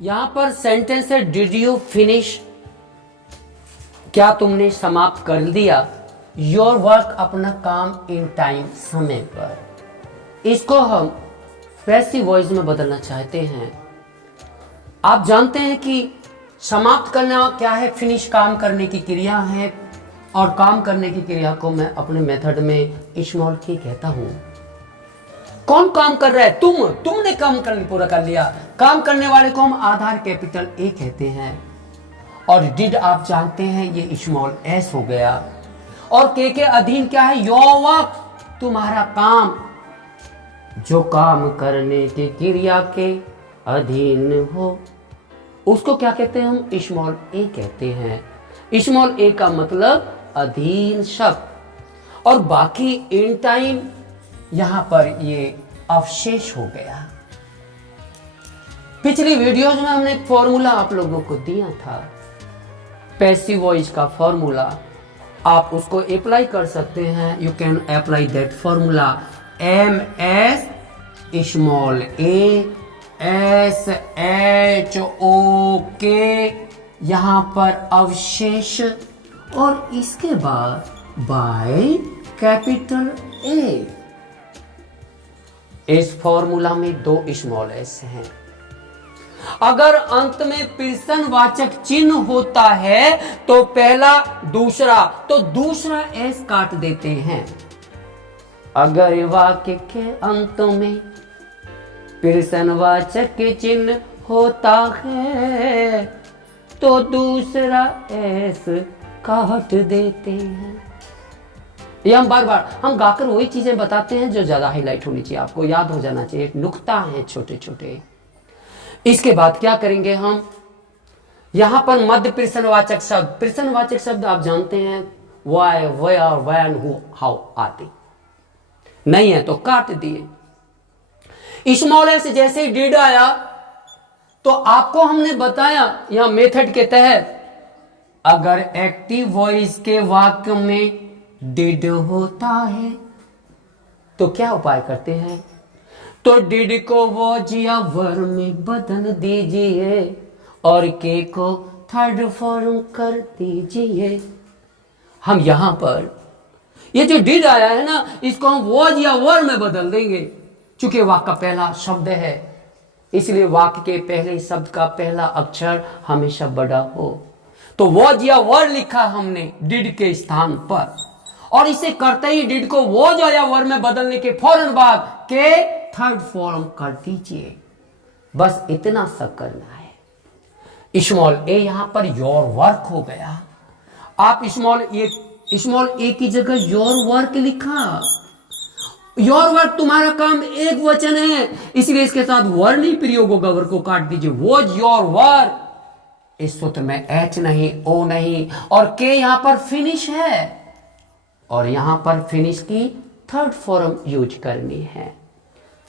यहां पर सेंटेंस है डिड यू फिनिश, क्या तुमने समाप्त कर दिया योर वर्क, अपना काम इन टाइम, समय पर। इसको हम पैसिव वॉइस में बदलना चाहते हैं। आप जानते हैं कि समाप्त करना क्या है, फिनिश काम करने की क्रिया है, और काम करने की क्रिया को मैं अपने मेथड में स्मॉल के कहता हूं। कौन काम कर रहा है? तुमने काम पूरा कर लिया। काम करने वाले को हम आधार कैपिटल ए कहते हैं, और डिड आप जानते हैं ये स्मॉल एस हो गया, और के अधीन क्या है? योर वर्क, तुम्हारा काम, जो काम करने की क्रिया के अधीन हो उसको क्या कहते हैं? हम स्मॉल ए कहते हैं। स्मॉल ए का मतलब अधीन शब्द, और बाकी इन टाइम यहां पर ये अवशेष हो गया। पिछली वीडियोज में हमने एक फॉर्मूला आप लोगों को दिया था, पैसिव वॉइस का फॉर्मूला, आप उसको अप्लाई कर सकते हैं। You can apply that formula, M S small A S H O K, यहां पर अवशेष, और इसके बाद बाय कैपिटल ए। इस फॉर्मूला में दो स्मॉल एस हैं। अगर अंत में प्रश्नवाचक चिन्ह होता है तो पहला दूसरा, तो दूसरा एस काट देते हैं। अगर वाक्य के अंत में प्रश्नवाचक चिन्ह होता है तो दूसरा एस काट देते हैं। ये हम बार बार हम गाकर वही चीजें बताते हैं जो ज्यादा हाईलाइट होनी चाहिए, आपको याद हो जाना चाहिए। एक नुक्ता है छोटे छोटे। इसके बाद क्या करेंगे हम? यहां पर मध्य प्रश्नवाचक शब्द, प्रश्नवाचक शब्द आप जानते हैं, why, where, when, who, how आदि। नहीं है तो काट दिए। स्मॉल एस जैसे ही डिड आया तो आपको हमने बताया यहां मेथड के तहत, अगर एक्टिव वॉइस के वाक्य में डिड होता है तो क्या उपाय करते हैं? तो डिड को वॉज या वर में बदल दीजिए, और के को थर्ड फॉर्म कर दीजिए। हम यहां पर ये जो डिड आया है ना, इसको हम वॉज या वर में बदल देंगे। चूंकि वाक्य का पहला शब्द है, इसलिए वाक्य के पहले शब्द का पहला अक्षर हमेशा बड़ा हो। तो वॉज या वर लिखा हमने डिड के स्थान पर, और इसे करते ही डिड को वॉज या वर में बदलने के फौरन बाद के थर्ड फॉर्म कर दीजिए। बस इतना सा करना है। स्मॉल ए यहां पर योर वर्क हो गया। आप स्मॉल ए की जगह योर वर्क लिखा। योर वर्क, तुम्हारा काम एक वचन है, इसलिए इसके साथ वर नहीं प्रयोग होगा, वर को काट दीजिए। वॉज योर वर्क, इस सूत्र में एच नहीं, ओ नहीं, और के यहां पर फिनिश है, और यहां पर फिनिश की थर्ड फॉर्म यूज करनी है।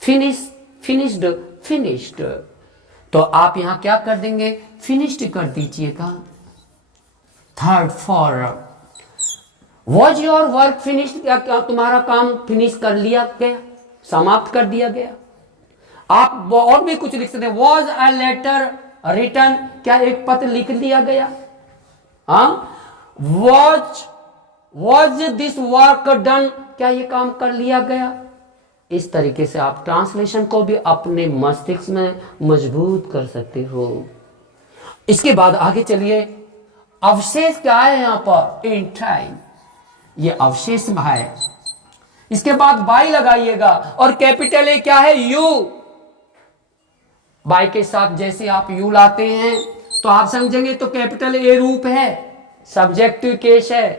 Finish, finished, finished. तो आप यहां क्या कर देंगे? फिनिश्ड कर दीजिएगा, third form. Was your work finished, क्या तुम्हारा काम फिनिश कर लिया गया, समाप्त कर दिया गया। आप और भी कुछ लिख सकते हैं। वॉज अ लेटर रिटर्न, क्या एक पत्र लिख दिया गया? वॉज दिस वर्क डन, क्या ये काम कर लिया गया? इस तरीके से आप ट्रांसलेशन को भी अपने मस्तिष्क में मजबूत कर सकते हो। इसके बाद आगे चलिए, अवशेष क्या है यहां पर? इन टाइम, ये अवशेष है। इसके बाद बाई लगाइएगा, और कैपिटल ए क्या है? यू। बाई के साथ जैसे आप यू लाते हैं तो आप समझेंगे तो कैपिटल ए रूप है, सब्जेक्टिव केस है,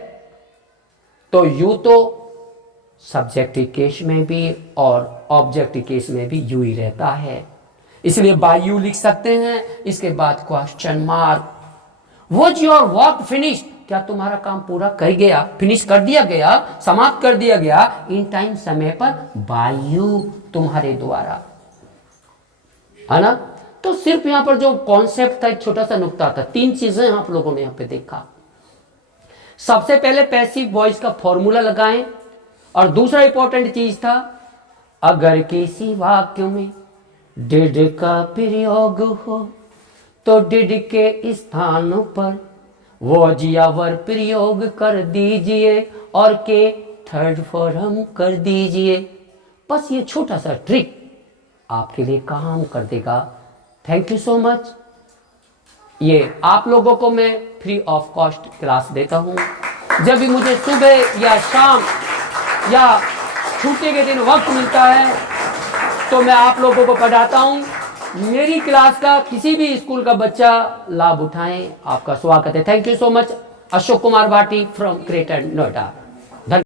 तो यू तो सब्जेक्टिव केस में भी और ऑब्जेक्टिव केस में भी यू ही रहता है, इसलिए बाय यू लिख सकते हैं। इसके बाद question mark. Was your work finish, क्या तुम्हारा काम पूरा कर गया, फिनिश कर दिया गया, समाप्त कर दिया गया इन टाइम, समय पर, बाय यू, तुम्हारे द्वारा, है ना? तो सिर्फ यहां पर जो कॉन्सेप्ट था, एक छोटा सा नुक्ता था, तीन चीजें आप लोगों ने यहां पे देखा। सबसे पहले पैसिव वॉइस का फॉर्मूला लगाएं, और दूसरा इंपॉर्टेंट चीज था, अगर किसी वाक्य में डिड का प्रयोग हो तो डिड के स्थान पर वो जियावर प्रयोग कर दीजिए और के थर्ड फॉर्म कर दीजिए। बस ये छोटा सा ट्रिक आपके लिए काम कर देगा। Thank you so much. ये आप लोगों को मैं फ्री ऑफ कॉस्ट क्लास देता हूँ। जब भी मुझे सुबह या शाम या छुट्टी के दिन वक्त मिलता है तो मैं आप लोगों को पढ़ाता हूँ। मेरी क्लास का किसी भी स्कूल का बच्चा लाभ उठाएं। आपका स्वागत है। Thank you so much. Ashok Kumar Bhati from greater Noida.